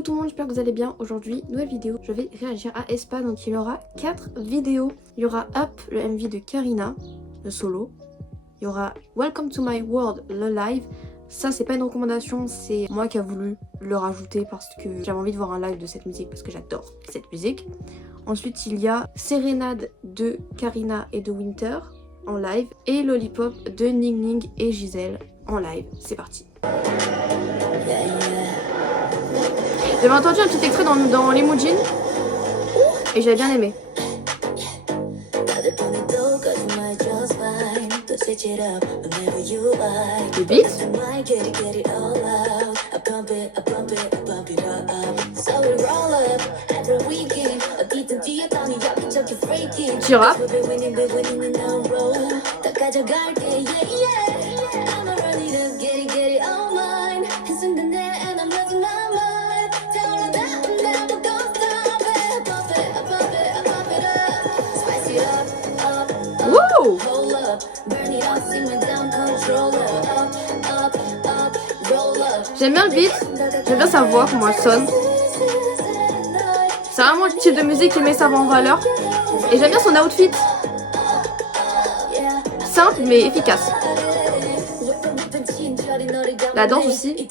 Coucou tout le monde, j'espère que vous allez bien. Aujourd'hui, nouvelle vidéo, je vais réagir à aespa, donc il y aura 4 vidéos. Il y aura Up, le MV de Karina, le solo. Il y aura Welcome to My World, le live. Ça c'est pas une recommandation, c'est moi qui a voulu le rajouter parce que j'avais envie de voir un live de cette musique parce que j'adore cette musique. Ensuite il y a Sérénade de Karina et de Winter en live et Lollipop de Ning Ning et Gisèle en live. C'est parti. J'avais entendu un petit extrait dans l'Imoujin et j'avais bien aimé. Le beat. Petit rap. Wouh! J'aime bien le beat, j'aime bien sa voix, comment elle sonne. C'est vraiment le type de musique qui met sa voix en valeur. Et j'aime bien son outfit. Simple mais efficace. La danse aussi.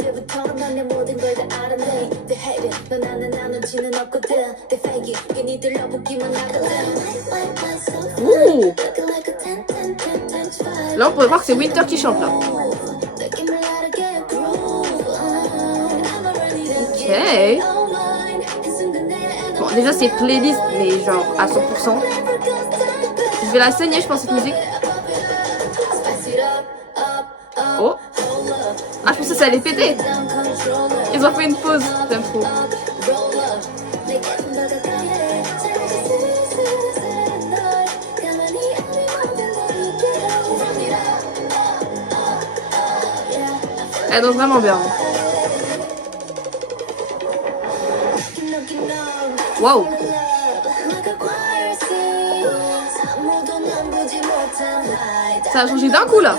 Ouh. Là on pourrait croire que c'est Winter qui chante là. Ok. Bon déjà c'est playlist mais genre à 100%. Je vais la saigner je pense cette musique. Oh. Ah je pensais que ça allait péter. Ils ont fait une pause, j'aime trop. Elle danse vraiment bien. Waouh. Ça a changé d'un coup là.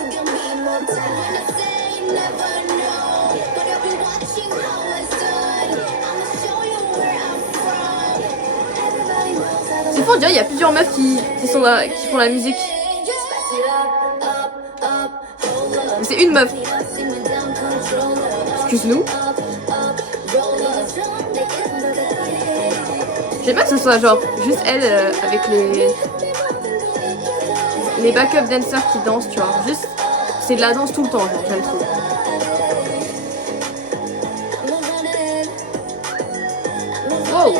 C'est fou, on dirait il y a plusieurs meufs qui font la musique. Mais c'est une meuf. Excuse-nous. J'aime bien que ce soit genre juste elle avec les backup dancers qui dansent, tu vois. Juste, c'est de la danse tout le temps, genre, j'aime trop. Wow.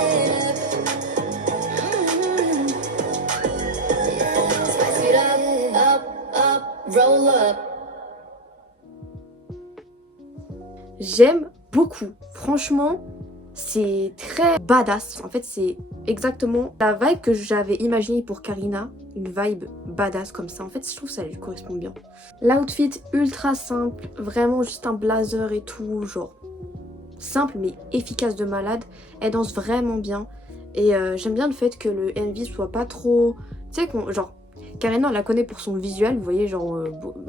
J'aime beaucoup, franchement. C'est très badass. En fait, c'est exactement la vibe que j'avais imaginée pour Karina. Une vibe badass comme ça. En fait, je trouve que ça lui correspond bien. L'outfit ultra simple. Vraiment juste un blazer et tout. Genre simple mais efficace de malade. Elle danse vraiment bien. Et j'aime bien le fait que le MV soit pas trop... Tu sais, genre... Karina, on la connaît pour son visuel, vous voyez, genre,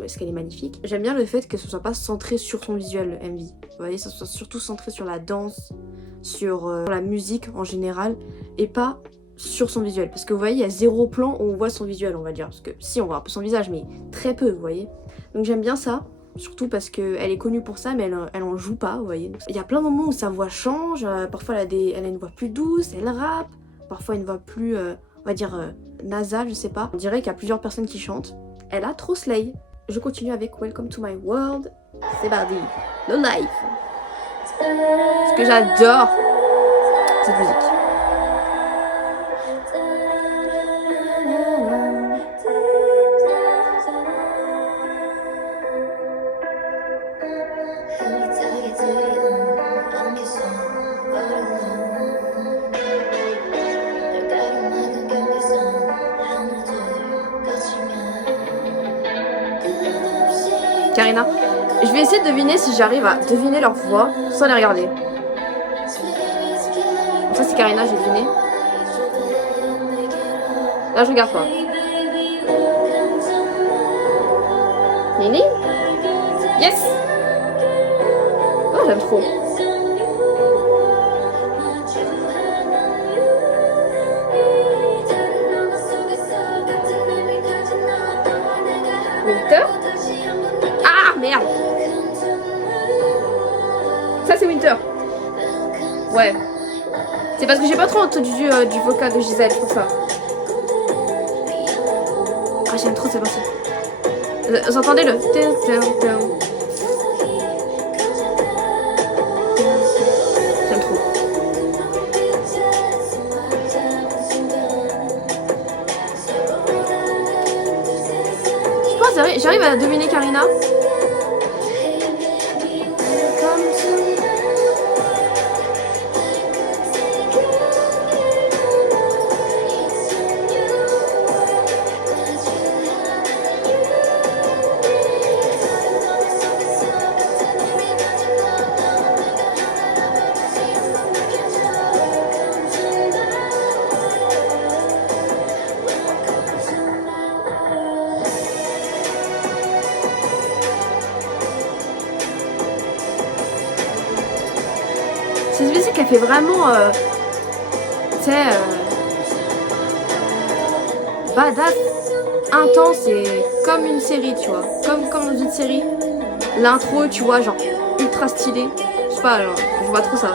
est-ce qu'elle est magnifique. J'aime bien le fait que ce soit pas centré sur son visuel, le MV. Vous voyez, ça soit surtout centré sur la danse, sur la musique en général, et pas sur son visuel. Parce que vous voyez, il y a 0 plan où on voit son visuel, on va dire. Parce que si, on voit un peu son visage, mais très peu, vous voyez. Donc j'aime bien ça, surtout parce qu'elle est connue pour ça, mais elle en joue pas, vous voyez. Il y a plein de moments où sa voix change, parfois elle a une voix plus douce, elle rappe, parfois une voix plus... on va dire nasal, je sais pas. On dirait qu'il y a plusieurs personnes qui chantent. Elle a trop slay. Je continue avec Welcome to My World. C'est parti. Le live. Parce que j'adore cette musique. Karina. Je vais essayer de deviner si j'arrive à deviner leur voix sans les regarder. Ça c'est Karina, j'ai deviné. Là je regarde pas. Nini? Yes! Oh j'aime trop. Ouais. C'est parce que j'ai pas trop entendu du vocal de Gisèle, pour ça. Ah, j'aime trop cette partie. Vous entendez le... J'aime trop. Je pense que j'arrive à deviner Karina. Cette musique, elle fait vraiment, tu sais, badass, intense et comme une série, tu vois. Comme dans une série. L'intro, tu vois, genre ultra stylé. Je sais pas, genre, je vois trop ça.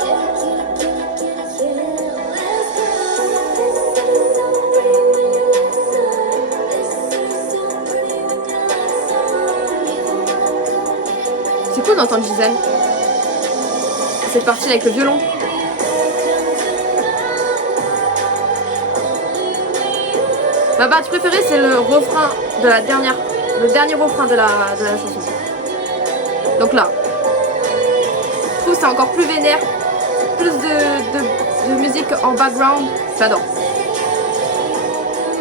C'est cool d'entendre Gisèle. Cette partie avec le violon. Ma partie préférée, c'est le refrain de la dernière, le dernier refrain de la chanson. Donc là, je trouve que c'est encore plus vénère, plus de musique en background, j'adore.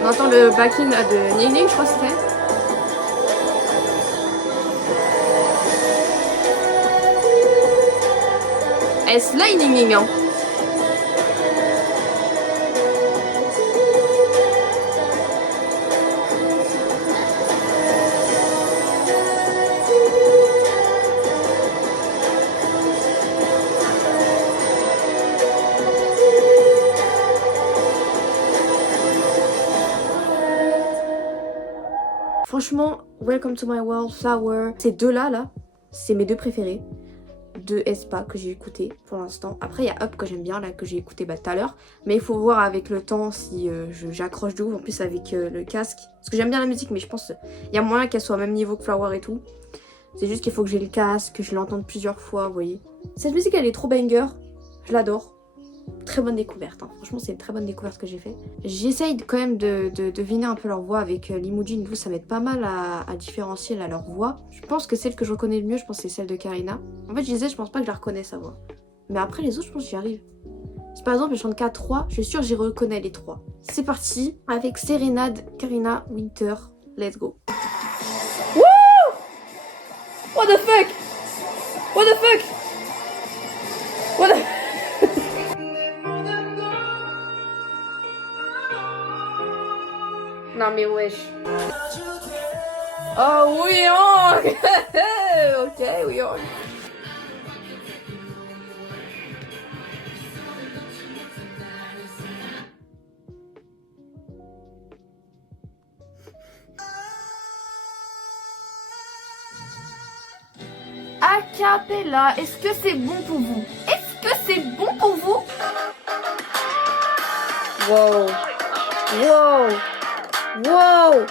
On entend le backing de Ning Ning, je crois que c'était. Elle slay Ning Ning, hein. Franchement, Welcome to My World, Flower, ces deux-là, c'est mes deux préférés de aespa que j'ai écouté pour l'instant. Après, il y a Up que j'aime bien, là, que j'ai écouté tout à l'heure. Mais il faut voir avec le temps si j'accroche de ouf, en plus avec le casque. Parce que j'aime bien la musique, mais je pense qu'il y a moyen qu'elle soit au même niveau que Flower et tout. C'est juste qu'il faut que j'ai le casque, que je l'entende plusieurs fois, vous voyez. Cette musique, elle est trop banger, je l'adore. Très bonne découverte, hein. Franchement c'est une très bonne découverte que j'ai fait. J'essaye quand même de deviner un peu leur voix avec l'Imoujin, vous ça m'aide pas mal à différencier là, leur voix. Je pense que celle que je reconnais le mieux, je pense c'est celle de Karina. En fait je disais je pense pas que je la reconnais sa voix. Mais après les autres je pense que j'y arrive. Si par exemple je chante K3, je suis sûre que j'y reconnais les trois. C'est parti avec Sérénade, Karina, Winter, let's go. Wouh! What the fuck? What the fuck? What the... Non mais wesh. Oh oui on. Ok oui on. A cappella, est-ce que c'est bon pour vous? Est-ce que c'est bon pour vous? Wow. Wow. Wow.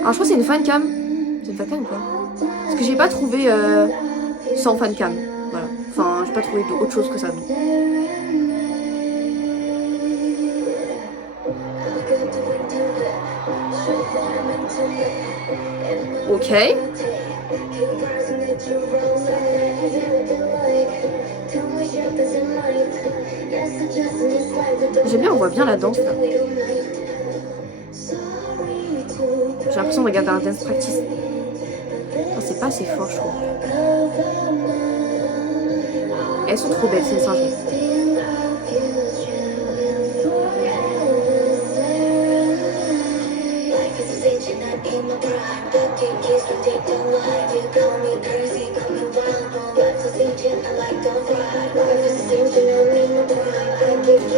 Alors je crois que c'est une fancam. C'est une fancam ou quoi? Parce que j'ai pas trouvé sans fancam. Voilà. Enfin j'ai pas trouvé autre chose que ça. Donc. Ok. J'aime bien, on voit bien la danse là. J'ai l'impression de regarder un dance practice. Oh, c'est pas assez fort je trouve. Elles sont trop belles, c'est une singerie.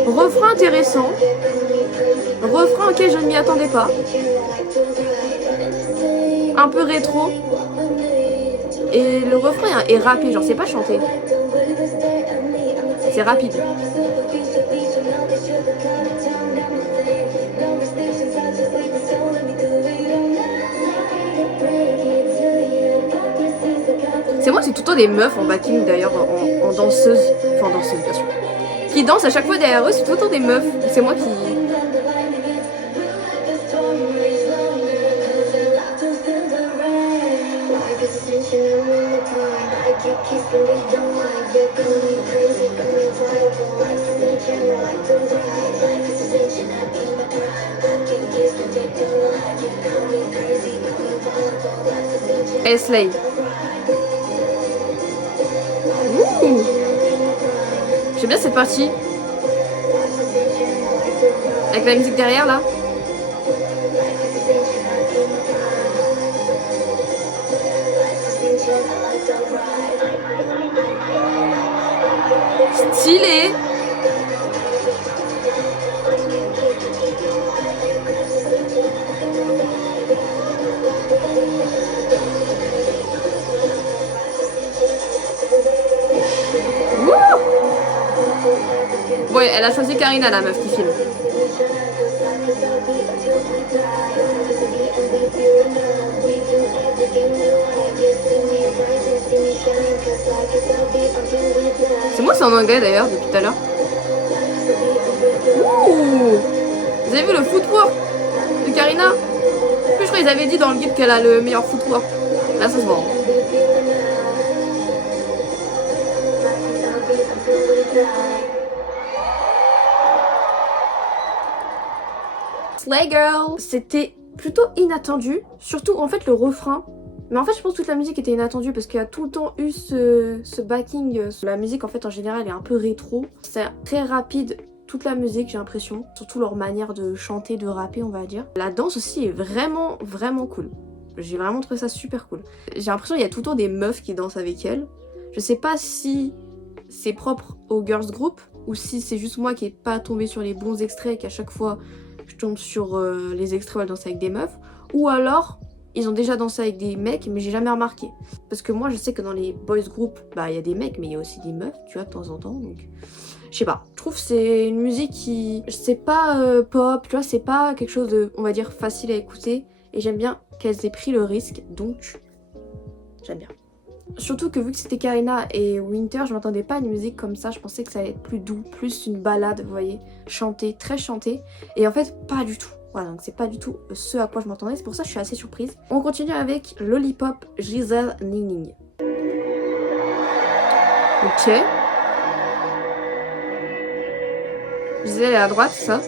Refrain intéressant. Refrain auquel je ne m'y attendais pas. Un peu rétro. Et le refrain est rappé, genre c'est pas chanté. C'est rapide. C'est moi, c'est tout le temps des meufs en backing d'ailleurs, en danseuse. Enfin, en danseuse, bien sûr. Qui dansent à chaque fois derrière eux, c'est tout le temps des meufs. C'est moi qui. Et Slay. J'aime bien cette partie. Avec la musique derrière là. Stylé. Ouais, elle a choisi Karina, la meuf qui filme. C'est moi, c'est en anglais d'ailleurs, depuis tout à l'heure. Vous avez vu le footwork de Karina? En plus, je crois qu'ils avaient dit dans le guide qu'elle a le meilleur footwork. Là, ça se voit. Slay Girl. C'était plutôt inattendu, surtout en fait le refrain. Mais en fait je pense que toute la musique était inattendue parce qu'il y a tout le temps eu ce backing. La musique en fait en général est un peu rétro. C'est très rapide toute la musique j'ai l'impression. Surtout leur manière de chanter, de rapper on va dire. La danse aussi est vraiment cool. J'ai vraiment trouvé ça super cool. J'ai l'impression qu'il y a tout le temps des meufs qui dansent avec elle. Je sais pas si c'est propre au girls group ou si c'est juste moi qui n'ai pas tombé sur les bons extraits et qu'à chaque fois je tombe sur les extraits où elle danse avec des meufs, ou alors ils ont déjà dansé avec des mecs mais j'ai jamais remarqué. Parce que moi je sais que dans les boys group, bah il y a des mecs mais il y a aussi des meufs, tu vois, de temps en temps, donc je sais pas. Je trouve que c'est une musique qui, c'est pas pop, tu vois, c'est pas quelque chose de, on va dire, facile à écouter, et j'aime bien qu'elles aient pris le risque, donc j'aime bien. Surtout que vu que c'était Karina et Winter, je m'attendais pas à une musique comme ça, je pensais que ça allait être plus doux, plus une balade, vous voyez, chantée, très chantée, et en fait pas du tout. Voilà, donc c'est pas du tout ce à quoi je m'attendais, c'est pour ça que je suis assez surprise. On continue avec Lollipop Giselle Ning Ning. Ok. Giselle est à droite, ça?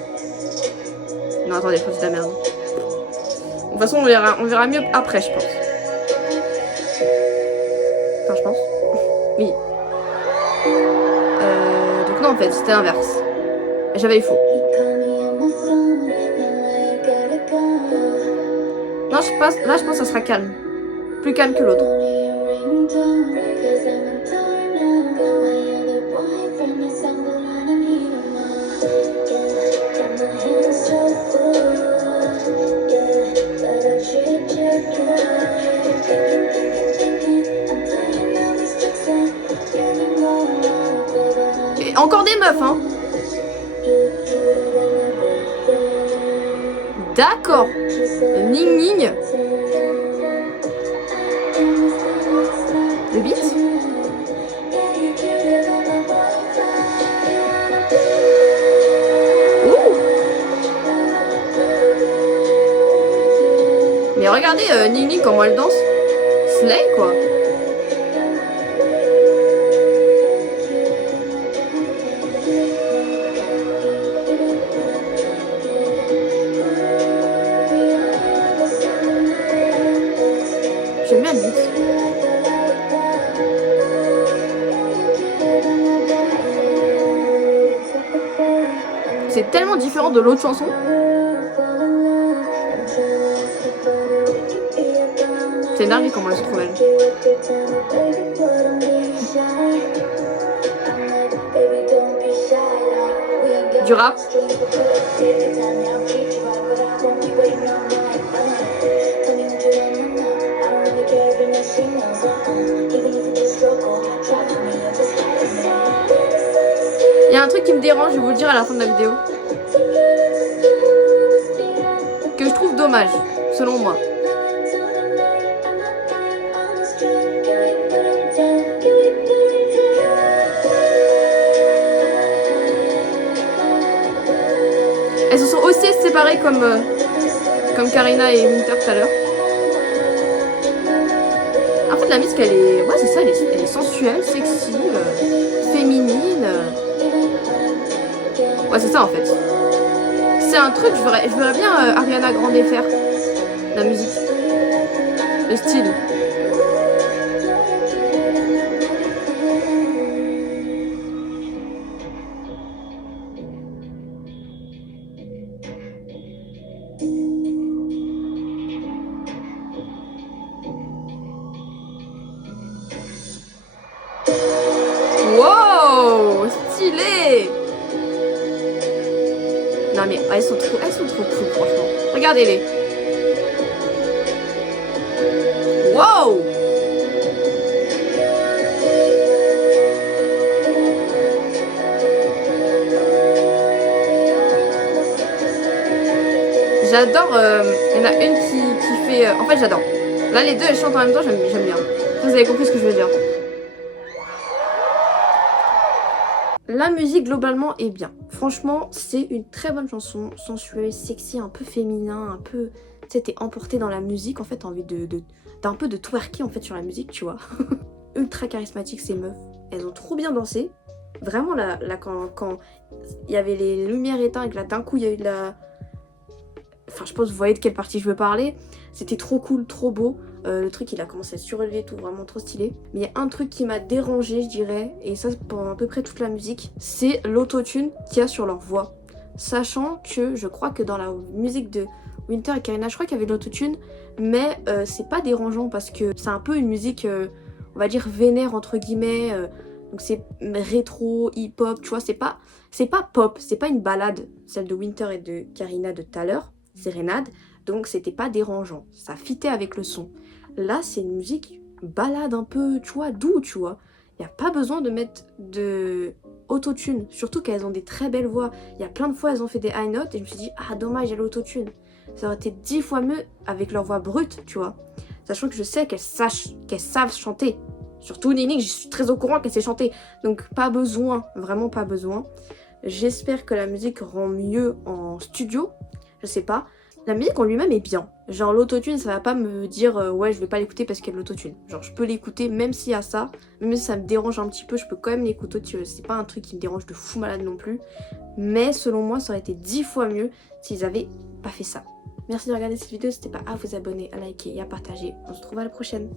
Non, attendez, je crois que c'est de la merde. De toute façon, on verra mieux après, je pense. Enfin, je pense. Oui. Donc non, en fait, c'était l'inverse. J'avais eu faux. Non, là, je pense que ça sera calme. Plus calme que l'autre. Et encore des meufs, hein. D'accord. Ning Ning. Le beat. Ouh. Mais regardez Ning Ning comment elle danse. Slay quoi. J'aime bien le beat. C'est tellement différent de l'autre chanson. C'est dingue comment elle se trouve elle. Du rap. me dérange, je vais vous le dire à la fin de la vidéo. Que je trouve dommage, selon moi. Elles se sont aussi séparées comme Karina et Winter tout à l'heure. En fait, la musique, elle est... Ouais, c'est ça, elle est sensuelle, sexy, féminine. Ouais, c'est ça, en fait. C'est un truc, je verrais bien Ariana Grande faire. La musique. Le style. Wow, stylé. Non mais elles sont trop cool franchement. Regardez-les. Wow. J'adore, il y en a une qui fait... en fait j'adore. Là les deux elles chantent en même temps, j'aime bien. Vous avez compris ce que je veux dire. La musique globalement est bien. Franchement, c'est une très bonne chanson, sensuelle, sexy, un peu féminin, un peu... Tu sais, t'es emporté dans la musique, en fait, t'as envie d'un peu de twerker en fait sur la musique, tu vois. Ultra charismatique ces meufs. Elles ont trop bien dansé. Vraiment, là quand il y avait les lumières éteintes et que là d'un coup il y a eu de la... Enfin, je pense que vous voyez de quelle partie je veux parler. C'était trop cool, trop beau. Le truc, il a commencé à surélever, tout vraiment trop stylé. Mais il y a un truc qui m'a dérangé, je dirais, et ça pendant à peu près toute la musique, c'est l'autotune qu'il y a sur leur voix. Sachant que je crois que dans la musique de Winter et Karina, je crois qu'il y avait de l'autotune, mais c'est pas dérangeant parce que c'est un peu une musique, on va dire, vénère entre guillemets. Donc c'est rétro, hip-hop, tu vois, c'est pas pop, c'est pas une ballade, celle de Winter et de Karina de tout à l'heure. Sérénade, donc c'était pas dérangeant, ça fitait avec le son. Là c'est une musique balade un peu, tu vois, doux, tu vois. Il n'y a pas besoin de mettre de autotune, surtout qu'elles ont des très belles voix. Il y a plein de fois elles ont fait des high notes et je me suis dit ah dommage il y a l'autotune. Ça aurait été 10 fois mieux avec leur voix brute, tu vois. Sachant que je sais qu'elles savent chanter. Surtout Nini, je suis très au courant qu'elle sait chanter. Donc pas besoin, vraiment pas besoin. J'espère que la musique rend mieux en studio. Je sais pas. La musique en lui-même est bien. Genre l'autotune, ça va pas me dire ouais je vais pas l'écouter parce qu'il y a de l'autotune. Genre je peux l'écouter même s'il y a ça. Même si ça me dérange un petit peu, je peux quand même l'écouter. C'est pas un truc qui me dérange de fou malade non plus. Mais selon moi, ça aurait été 10 fois mieux s'ils avaient pas fait ça. Merci de regarder cette vidéo. N'hésitez pas à vous abonner, à liker et à partager. On se retrouve à la prochaine.